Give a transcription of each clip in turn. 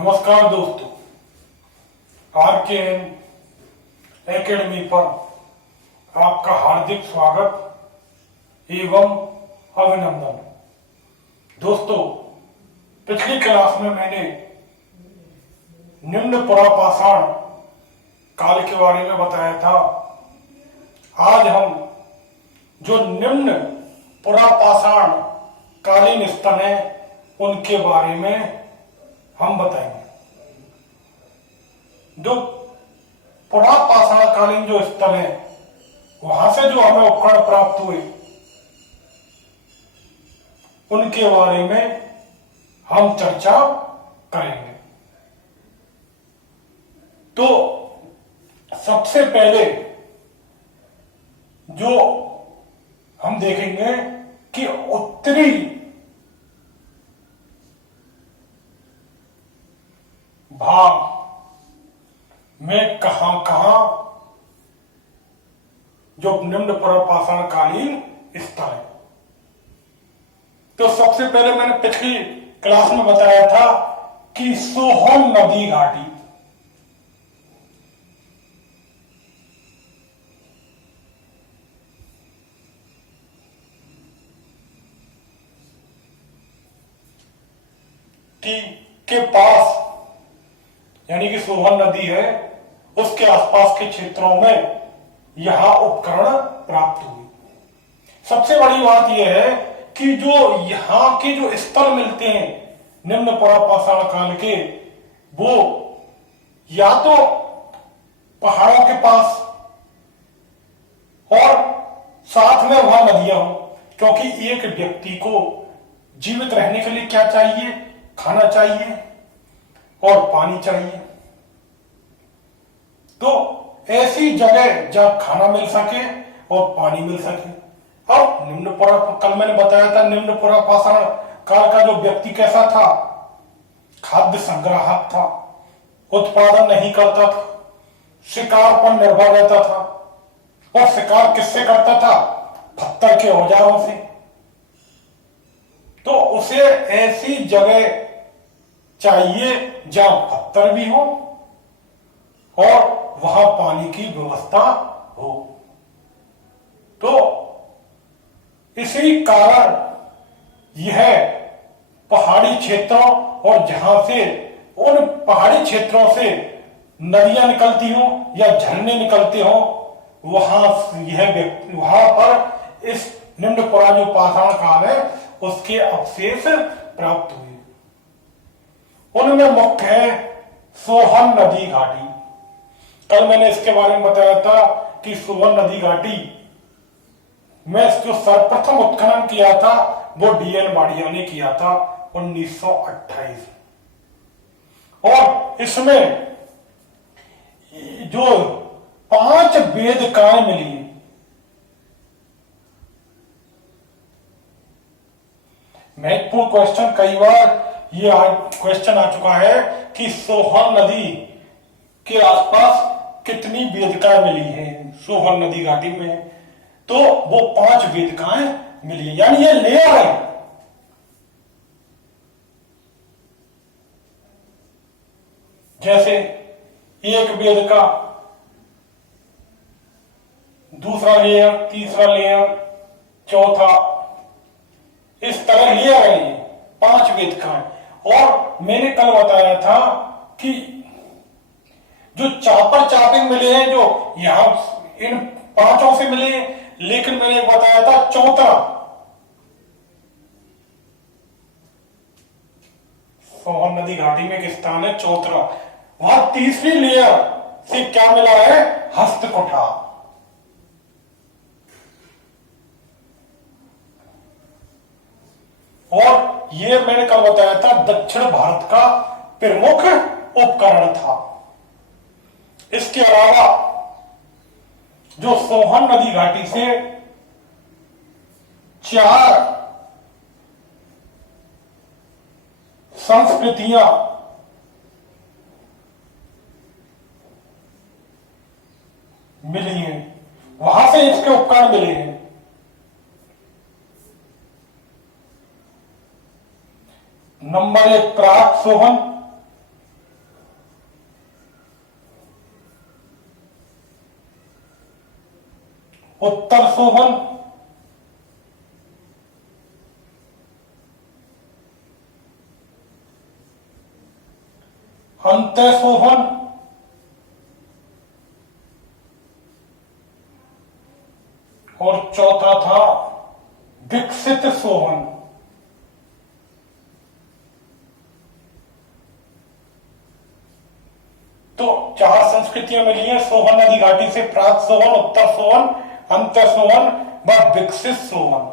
नमस्कार दोस्तों, आरकेएन एकेडमी पर आपका हार्दिक स्वागत एवं अभिनंदन। दोस्तों, पिछली क्लास में मैंने निम्न पुरापाषाण काल के बारे में बताया था। आज हम जो निम्न पुरापाषाण कालीन स्तन है उनके बारे में हम बताएंगे। जो पुरापाषाण कालीन जो स्तन है वहां से जो हमें उपकरण प्राप्त हुए उनके बारे में हम चर्चा करेंगे। तो सबसे पहले जो हम देखेंगे कि उत्तरी भाग में कहां कहां जो निम्न पुरापाषाण कालीन स्थल है। तो सबसे पहले मैंने पिछली क्लास में बताया था कि सोहन नदी घाटी के पास यानी कि सोहन नदी है उसके आसपास के क्षेत्रों में यहां उपकरण प्राप्त हुए। सबसे बड़ी बात यह है कि जो यहां के जो स्थल मिलते हैं निम्न पुरापाषाण काल के, वो या तो पहाड़ों के पास और साथ में वहां नदियां हो, क्योंकि एक व्यक्ति को जीवित रहने के लिए क्या चाहिए? खाना चाहिए और पानी चाहिए। तो ऐसी जगह जहां खाना मिल सके और पानी मिल सके। अब कल मैंने बताया था निम्न पुरापाषाण काल का जो व्यक्ति कैसा था? खाद्य संग्राहक था, उत्पादन नहीं करता था, शिकार पर निर्भर रहता था। और शिकार किससे करता था? पत्थर के औजारों से। तो उसे ऐसी जगह चाहिए जहां पत्थर भी हो और वहां पानी की व्यवस्था हो। तो इसी कारण यह पहाड़ी क्षेत्रों और जहां से उन पहाड़ी क्षेत्रों से नदियां निकलती हो या झरने निकलते हो, वहां पर इस निम्न पुरा जो पाषाण काल है उसके अवशेष प्राप्त हुए। उनमें मुख्य है सोहन नदी घाटी। कल मैंने इसके बारे में बताया था कि सोहन नदी घाटी में जो सर्वप्रथम उत्खनन किया था वो डीएन बाड़िया ने किया था 1928। और इसमें जो 5 वेदिकाएं मिली, महत्वपूर्ण क्वेश्चन, कई बार ये क्वेश्चन आ चुका है कि सोहन नदी के आसपास कितनी वेदिकाएं मिली हैं सोहन नदी घाटी में। तो वो 5 वेदिकाएं मिली है, यानी ये लेयर है। जैसे एक वेदिका, दूसरा लेयर, तीसरा लेयर, चौथा, इस तरह लेयर है ये 5 वेदिकाएं। और मैंने कल बताया था कि जो चापर चापिंग मिले हैं जो यहां इन 5 से मिले हैं, लेकिन मैंने बताया था चौथा सोहन नदी घाटी में एक स्थान है चौथरा, वहां तीसरी लेयर से क्या मिला है? हस्तकुठा। और ये मैंने कल बताया था दक्षिण भारत का प्रमुख उपकरण था। इसके अलावा जो सोहन नदी घाटी से 4 संस्कृतियां मिली हैं, वहां से इसके उपकरण मिले हैं। नंबर 1 प्राक सोहन, उत्तर सोहन, अंत्य सोहन, और चौथा था विकसित सोहन। तो चार संस्कृतियां मिली हैं, सोहन नदी घाटी से प्राप्त सोहन, उत्तर सोहन, अंत्य सोहन व विकसित सोहन।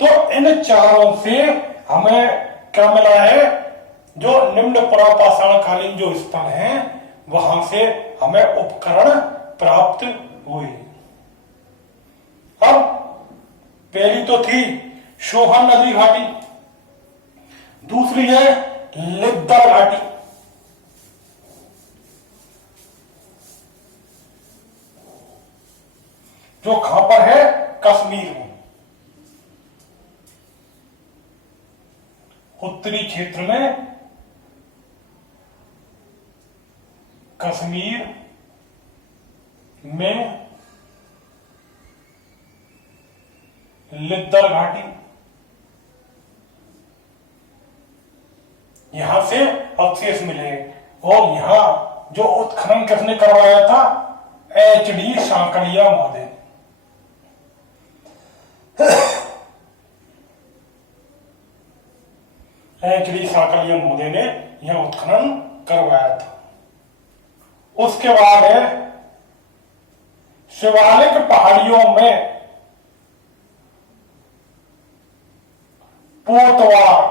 तो इन चारों से हमें क्या मिला है, जो निम्न पुरापाषाण कालीन जो स्थल हैं वहां से हमें उपकरण प्राप्त हुए। अब पहली तो थी सोहन नदी घाटी, दूसरी है लिद्दर घाटी, जो कहां पर है, कश्मीर में, उत्तरी क्षेत्र में कश्मीर में लिद्दर घाटी, यहां से अवशेष मिले। और यहां जो उत्खनन किसने करवाया था, एच.डी. सांकलिया महोदय। एच.डी. सांकलिया महोदय ने यह उत्खनन करवाया था। उसके बाद है शिवालिक पहाड़ियों में पोतवार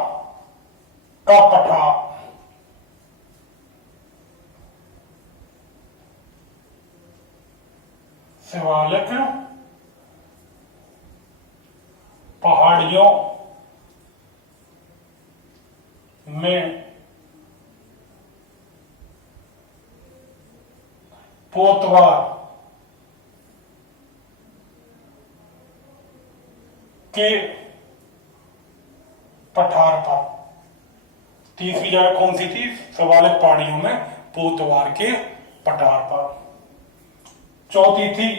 का पठार, शिवालिक पहाड़ियों में पोतवार के पठार पर। तीसरी जगह कौन सी थी, शिवालिक पहाड़ियों में पोतवार के पठार पर। चौथी थी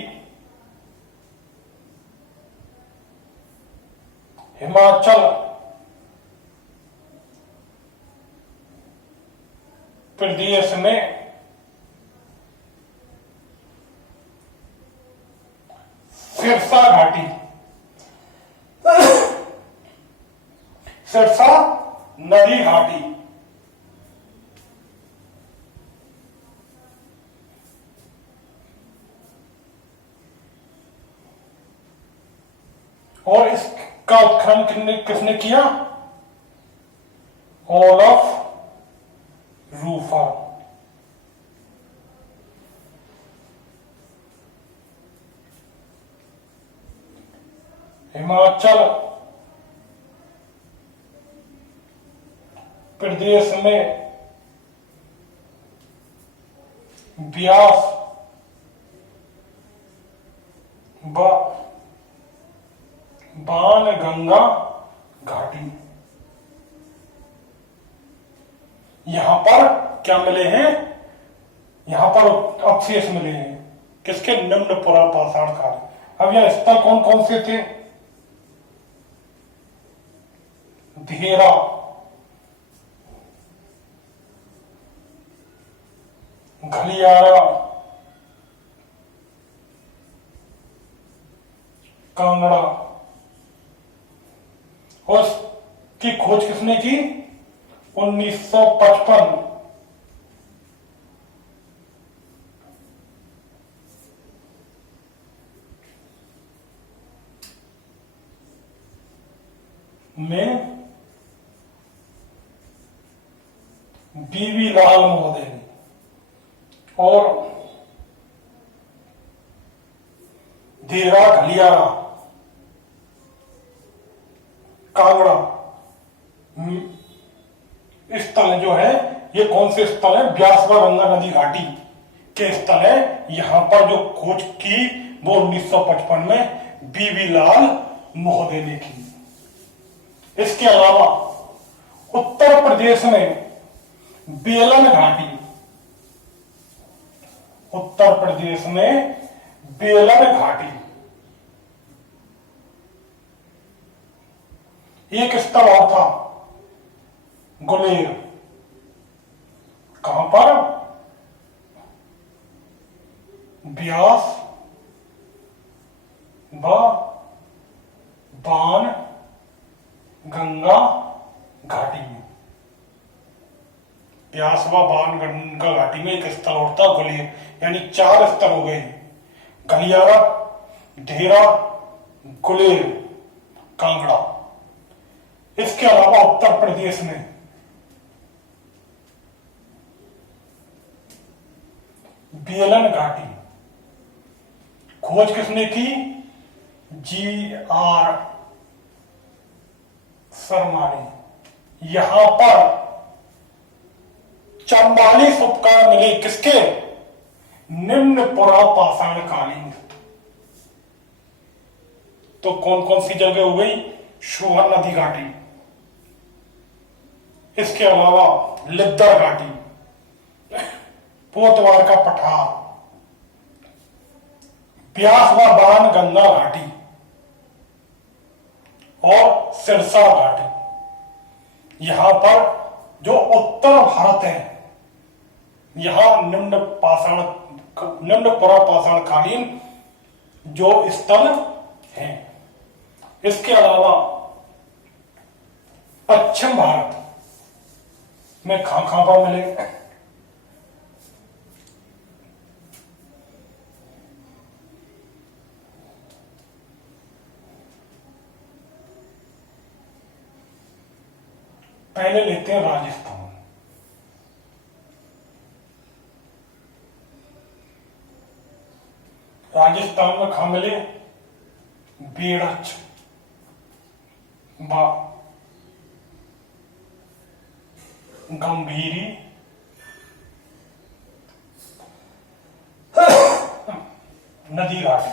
हिमाचल प्रदेश में सिरसा घाटी, सिरसा नदी घाटी, और इसका उत्खनन किसने किया, ओलफ रूफा। हिमाचल प्रदेश में ब्यास व बाणगंगा घाटी, यहां पर क्या मिले हैं, यहां पर अवशेष मिले हैं किसके, निम्न पुरापाषाण काल। अब यह स्थल कौन कौन से थे, धेरा, घलियारा, कांगड़ा। और की खोज किसने की, 1955 में बीवी लाल महोदय ने। और धेरा, घलियारा, कांगड़ा स्थल जो है, ये कौन से स्थल है, ब्यास व गंगा नदी घाटी के स्थल है। यहां पर जो खोज की वो 1955 में बीवी लाल महोदय ने की। इसके अलावा उत्तर प्रदेश में बेलन घाटी, उत्तर प्रदेश में बेलन घाटी, एक स्थल और था गुलेर, कहां पर? ब्यास व बाण गंगा घाटी में। ब्यास व बाण गंगा घाटी में एक स्थल और था गुलेर, यानी 4 स्थल हो गए, गलियारा, धेरा, गुलेर, कांगड़ा। इसके अलावा उत्तर प्रदेश में बेलन घाटी, खोज किसने की? G.R. शर्मा ने। यहां पर 44 उपकरण मिले, किसके? निम्न पुरा पाषाण कालीन। तो कौन कौन सी जगह हो गई? सोहन नदी घाटी, इसके अलावा लिद्दर घाटी, पोतवार का पठार, ब्यास व बाण गंगा घाटी और सिरसा घाटी। यहां पर जो उत्तर भारत है, यहां निम्न पुरा पाषाण कालीन जो स्थल हैं। इसके अलावा पश्चिम भारत में कहां पर मिले? पहले लेते हैं राजस्थान। राजस्थान में कहां मिले? बेड़च, गंभीरी, नदी घाटी।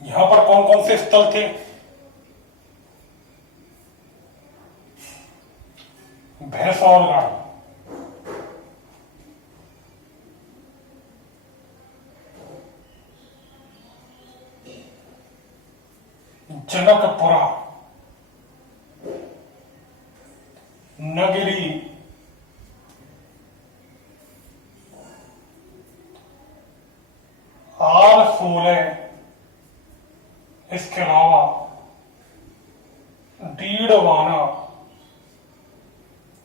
यहां पर कौन कौन से स्थल थे? भैंसौरगढ़, जनकपुरा, नगरी, R16, इसके अलावा डीडवाना।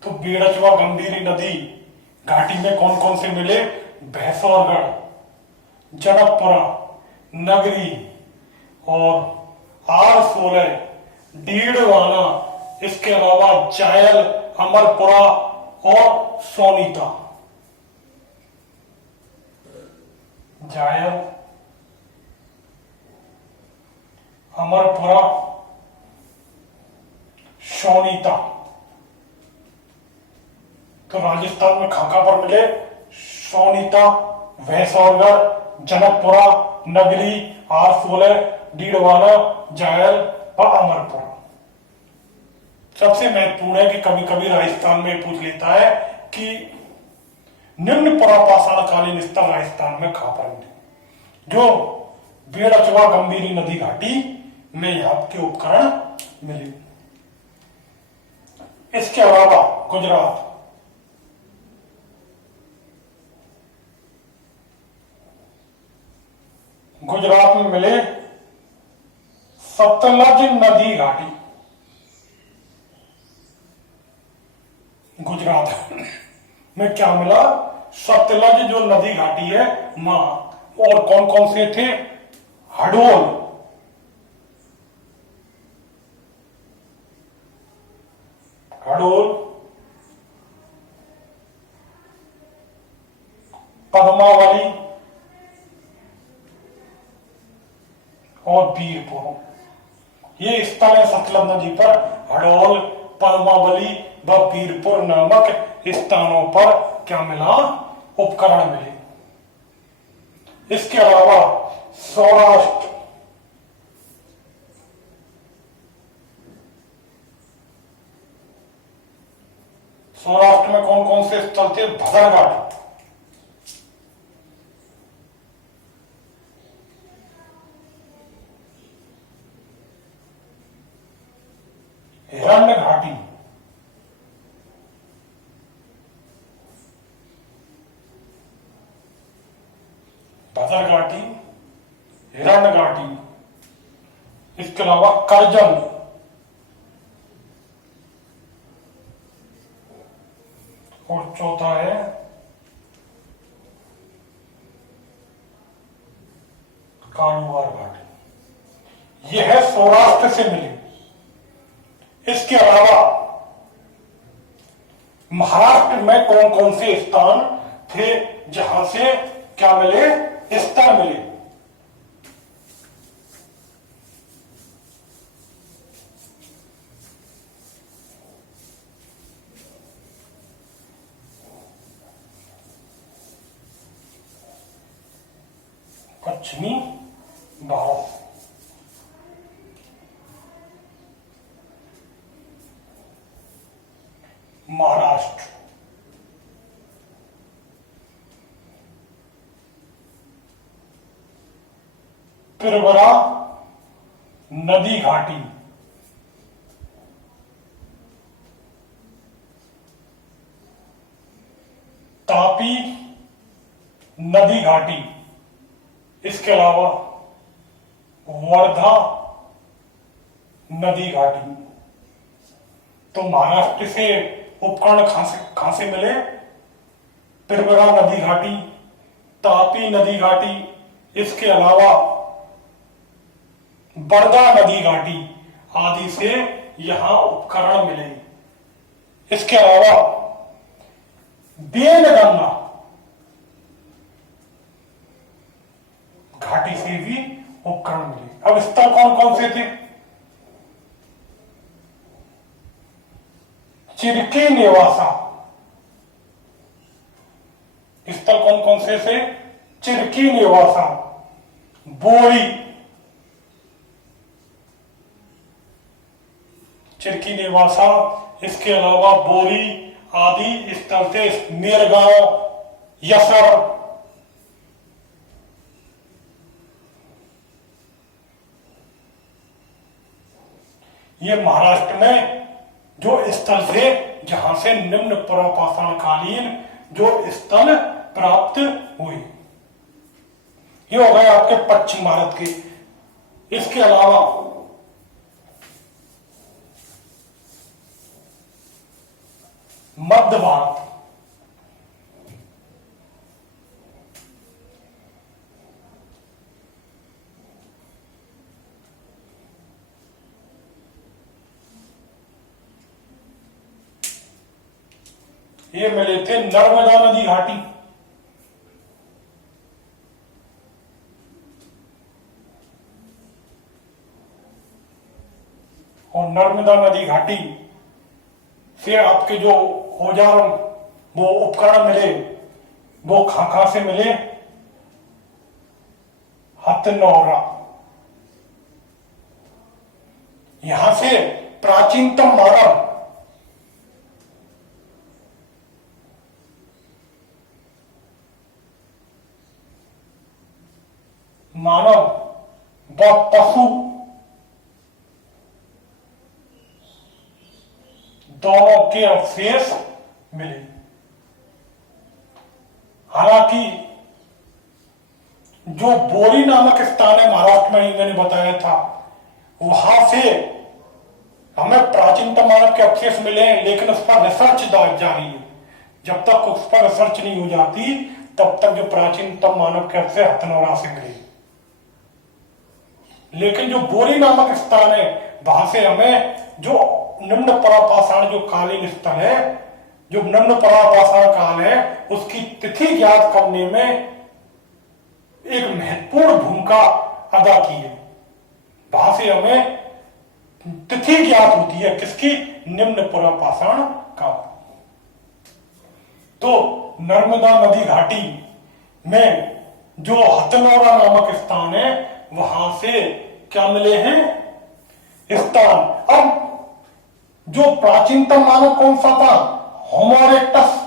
तो बेड़च व गंभीरी नदी घाटी में कौन कौन से मिले? भैंसौरगढ़, जनकपुरा, नगरी और R16, डीडवाना, इसके अलावा जायल, अमरपुरा और सोनीता। जायल, अमरपुरा, सोनीता। तो राजस्थान में कहां पर मिले? सोनीता, भैंसौरगढ़, जनकपुरा, नगरी, R16, डीडवाना, जायल व अमरपुरा। सबसे महत्वपूर्ण है कि कभी कभी राजस्थान में पूछ लेता है कि निम्न पुरा पाषाण कालीन स्थल राजस्थान में कहां पर मिले? जो बेड़च व गंभीरी नदी घाटी में यहां के उपकरण मिले। इसके अलावा गुजरात, गुजरात में मिले सतलज नदी घाटी। गुजरात में क्या मिला? सतलज जो नदी घाटी है मां। और कौन कौन से थे? हडोल, हडोल, पद्मावली और वीरपुर। ये स्थल है सतलज नदी पर। हडोल, पद्मावली व वीरपुर नामक स्थानों पर क्या मिला? उपकरण मिले। इसके अलावा सौराष्ट्र, सौराष्ट्र में कौन कौन से स्थल थे? भद्रगढ़, हिरण्य घाटी, भदर घाटी, हिरण्य घाटी, इसके अलावा करजन, और चौथा है कालूवार घाटी। यह है सौराष्ट्र से मिले। इसके अलावा महाराष्ट्र में कौन कौन से स्थान थे जहां से क्या मिले, स्तर मिले? पश्चिमी भारत, महाराष्ट्र, त्रिपुरा नदी घाटी, तापी नदी घाटी, इसके अलावा वर्धा नदी घाटी। तो महाराष्ट्र से उपकरण कहां से मिले? त्रिपुरा नदी घाटी, तापी नदी घाटी, इसके अलावा वर्धा नदी घाटी आदि से यहां उपकरण मिले। इसके अलावा बेनगंगा घाटी से भी उपकरण मिले। अब स्थल कौन कौन से थे? चिरकी नेवासा, स्थल कौन कौन से थे? चिरकी नेवासा, बोरी, चिरकी नेवासा, इसके अलावा बोरी आदि स्थल थे। मेरगांव, यसर, ये महाराष्ट्र में जो स्थल थे जहां से निम्न पुरापाषाण कालीन जो स्थल प्राप्त हुए। ये हो गए आपके पश्चिम भारत के। इसके अलावा मध्य भारत, ये मिले थे नर्मदा नदी घाटी, और नर्मदा नदी घाटी से आपके जो औजार वो उपकरण मिले वो कहां से मिले? हथनौरा। यहां से प्राचीनतम मानव व पशु दोनों के अवशेष मिले। हालांकि जो बोरी नामक स्थान है महाराष्ट्र में, मैंने बताया था, वहां से हमें प्राचीनतम मानव के अवशेष मिले हैं, लेकिन उस पर रिसर्च जारी है। जब तक उस पर रिसर्च नहीं हो जाती तब तक जो प्राचीनतम मानव के अवशेष हथनौरा से मिले। लेकिन जो बोरी नामक स्थान है वहां से हमें जो निम्न पुरापाषाण जो कालीन स्थल है, जो निम्न पुरापाषाण काल है, उसकी तिथि ज्ञात करने में एक महत्वपूर्ण भूमिका अदा की है। वहां से हमें तिथि ज्ञात होती है किसकी? निम्न पुरापाषाण काल। तो नर्मदा नदी घाटी में जो हथनौरा नामक स्थान है वहां से क्या मिले हैं? स्थान। अब जो प्राचीनतम मानव कौन सा था? होमो इरेक्टस।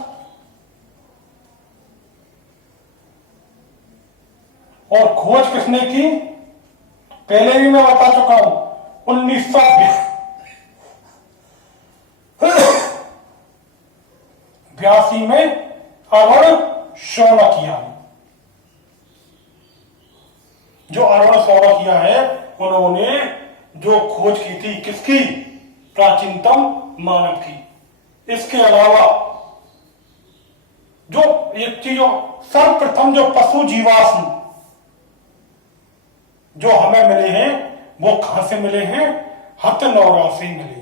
और खोज किसने की? पहले भी मैं बता चुका हूं, 1900 82 में अरुण शौनकिया ने। जो अरुण शौनकिया है उन्होंने जो खोज की थी किसकी, प्राचीनतम मानव की। इसके अलावा जो एक चीज सर्वप्रथम जो पशु जीवाश्म जो हमें मिले हैं वो कहां से मिले हैं, हथनौरा से मिले।